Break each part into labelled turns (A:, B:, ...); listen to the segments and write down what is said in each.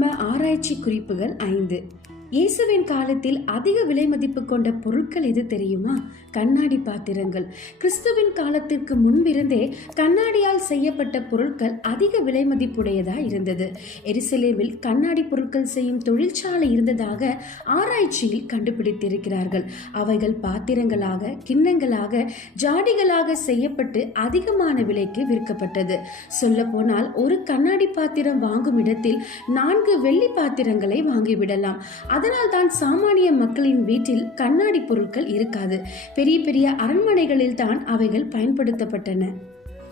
A: வேதாகம ஆராய்ச்சி குறிப்புகள் ஐந்து. இயேசுவின் காலத்தில் அதிக விலை மதிப்பு கொண்ட பொருட்கள் எது தெரியுமா? கண்ணாடி பாத்திரங்கள். கிறிஸ்துவின் காலத்திற்கு முன்பிருந்தே கண்ணாடியால் செய்யப்பட்ட பொருட்கள் அதிக விலை மதிப்புடையதா இருந்தது. எரிசலேவில் கண்ணாடி பொருட்கள் செய்யும் தொழிற்சாலை இருந்ததாக ஆராய்ச்சியில் கண்டுபிடித்திருக்கிறார்கள். அவைகள் பாத்திரங்களாக கிண்ணங்களாக ஜாடிகளாக செய்யப்பட்டு அதிகமான விலைக்கு விற்கப்பட்டது. சொல்ல போனால் ஒரு கண்ணாடி பாத்திரம் வாங்கும் இடத்தில் நான்கு வெள்ளி பாத்திரங்களை வாங்கிவிடலாம். அதனால் தான் சாமானிய மக்களின் வீட்டில் கண்ணாடி பொருட்கள் இருக்காது. பெரிய பெரிய அரண்மனைகளில் தான் அவைகள் பயன்படுத்தப்பட்டன.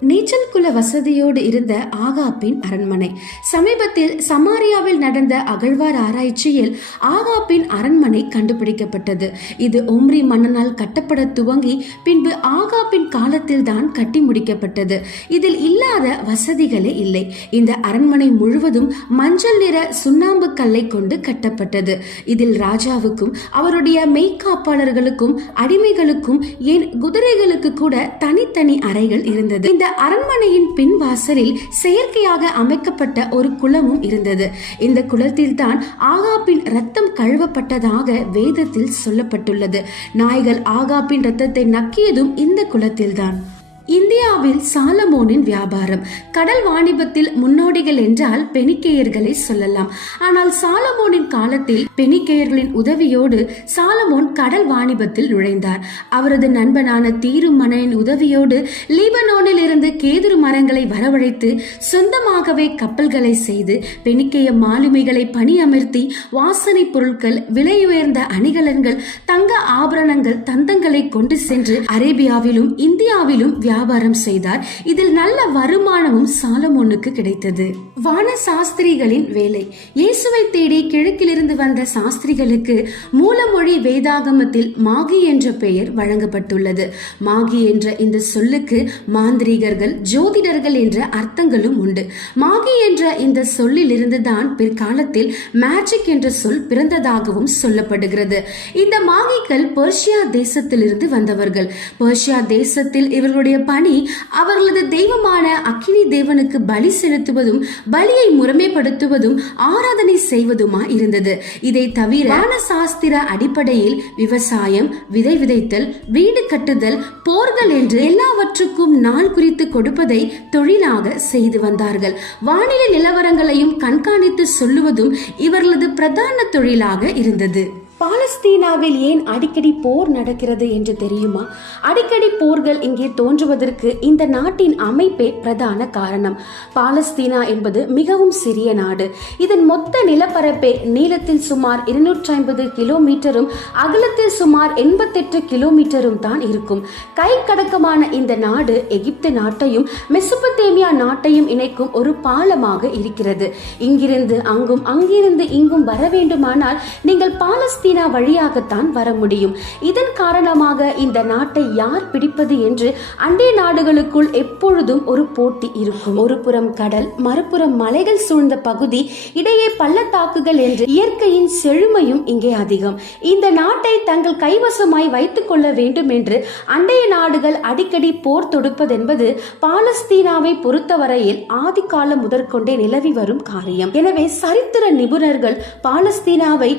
A: நீச்சல் குல வசதியோடு இருந்த ஆகாப்பின் அரண்மனை. சமீபத்தில் சமாரியாவில் நடந்த அகழ்வார் ஆராய்ச்சியில் ஆகாப்பின் அரண்மனை கண்டுபிடிக்கப்பட்டது. இது ஒம்ரி மன்னனால் கட்டப்பட துவங்கி பின்பு ஆகாப்பின் காலத்தில் தான் கட்டி முடிக்கப்பட்டது. இதில் இல்லாத வசதிகளே இல்லை. இந்த அரண்மனை முழுவதும் மஞ்சள் நிற சுண்ணாம்பு கல்லை கொண்டு கட்டப்பட்டது. இதில் ராஜாவுக்கும் அவருடைய மெய்காப்பாளர்களுக்கும் அடிமைகளுக்கும் ஏன் குதிரைகளுக்கு கூட தனித்தனி அறைகள் இருந்தது. இந்த அரண்மனையின் பின் வாசலில் செயற்கையாக அமைக்கப்பட்ட ஒரு குளமும் இருந்தது. இந்த குளத்தில் தான் ஆகாப்பின் ரத்தம் கழுவப்பட்டதாக வேதத்தில் சொல்லப்பட்டுள்ளது. நாய்கள் ஆகாப்பின் ரத்தத்தை நக்கியதும் இந்த குளத்தில்தான். இந்தியாவில் சாலமோனின் வியாபாரம் கடல் வாணிபத்தில் முன்னோடிகள் என்றால் பெனிக்கேயர்களை சொல்லலாம். ஆனால் சாலமோனின் காலத்தில் பெனிக்கேயர்களின் உதவியோடு சாலமோன் கடல் வாணிபத்தில் நுழைந்தார். அவரது நண்பனான தீரு மனையின் உதவியோடு லீபனோனில் இருந்து கேதுரு மரங்களை வரவழைத்து சொந்தமாகவே கப்பல்களை செய்து பெனிக்கேய மாலுமிகளை பணியமர்த்தி வாசனை பொருட்கள் விலை உயர்ந்த அணிகலன்கள் தங்க ஆபரணங்கள் தந்தங்களை கொண்டு சென்று அரேபியாவிலும் இந்தியாவிலும் வியாபாரம் செய்தார். இதில் நல்ல வருமானமும் சாலமோனுக்கு கிடைத்தது. வான சாஸ்திரிகளின் வேலை. இயேசுவை தேடி கிழக்கிலிருந்து வந்த சாஸ்திரிகளுக்கு மூலமொழி வேதாகமத்தில் மாகி என்ற பெயர் வழங்கப்பட்டுள்ளது. மாகி என்ற இந்த சொல்லுக்கு மாந்திரீகர்கள் ஜோதிடர்கள் என்ற அர்த்தங்களும் உண்டு. மாகி என்ற இந்த சொல்லிலிருந்து தான் பிற்காலத்தில் மேஜிக் என்ற சொல் பிறந்ததாகவும் சொல்லப்படுகிறது. இந்த மாகிகள் பெர்ஷியா தேசத்திலிருந்து வந்தவர்கள். பெர்ஷியா தேசத்தில் இவர்களுடைய பணி அவர்களது தெய்வமான அக்கினி தேவனுக்கு பலி செலுத்துவதும் பலியை முறைமைப்படுத்துவதும் ஆராதனை செய்வதுமா இருந்தது. இதை தவிர சாஸ்திர அடிப்படையில் விவசாயம் விதை விதைத்தல் வீடு கட்டுதல் போர்கள் என்று எல்லாவற்றுக்கும் நாள் குறித்து கொடுப்பதை தொழிலாக செய்து வந்தார்கள். வானிலை நிலவரங்களையும் கண்காணித்து சொல்லுவதும் இவர்களது பிரதான தொழிலாக இருந்தது. பாலஸ்தீனாவில் ஏன் அடிக்கடி போர் நடக்கிறது என்று தெரியுமா? அடிக்கடி போர்கள் இங்கே தோன்றுவதற்கு இந்த நாட்டின் அமைப்பே பிரதான காரணம். பாலஸ்தீனா என்பது மிகவும் சிறிய நாடு. இதன் மொத்த நிலப்பரப்பே நீளத்தில் சுமார் இருநூற்றி ஐம்பது கிலோமீட்டரும் அகலத்தில் சுமார் எண்பத்தெட்டு கிலோமீட்டரும் தான் இருக்கும். கை கடக்கமான இந்த நாடு எகிப்து நாட்டையும் மெசுபத்தேமியா நாட்டையும் இணைக்கும் ஒரு பாலமாக இருக்கிறது. இங்கிருந்து அங்கும் அங்கிருந்து இங்கும் வர வேண்டுமானால் நீங்கள் பாலஸ்தீனா பாலஸ்தீனா வழியாகத்தான் வர முடியும். இதன் காரணமாக இந்த நாட்டை யார் பிடிப்பது என்று அண்டை நாடுகளுக்குள் எப்பொழுதும் ஒரு போட்டி இருக்கும். ஒரு புறம் கடல் மறுபுறம் மலைகள் சூழ்ந்த பகுதி இடையே பள்ளத்தாக்குகள் என்று இயற்கையின் செழுமையும் இங்கே அதிகம். இந்த நாட்டை தங்கள் கைவசமாய் வைத்துக் கொள்ள வேண்டும் என்று அண்டைய நாடுகள் அடிக்கடி போர் தொடுப்பதென்பது பாலஸ்தீனாவை பொறுத்தவரையில் ஆதி முதற்கொண்டே நிலவி வரும் காரியம். எனவே சரித்திர நிபுணர்கள் பாலஸ்தீனாவை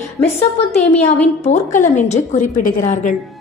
A: மெசப்போத்தேமியாவின் போர்க்களம் என்று குறிப்பிடுகிறார்கள்.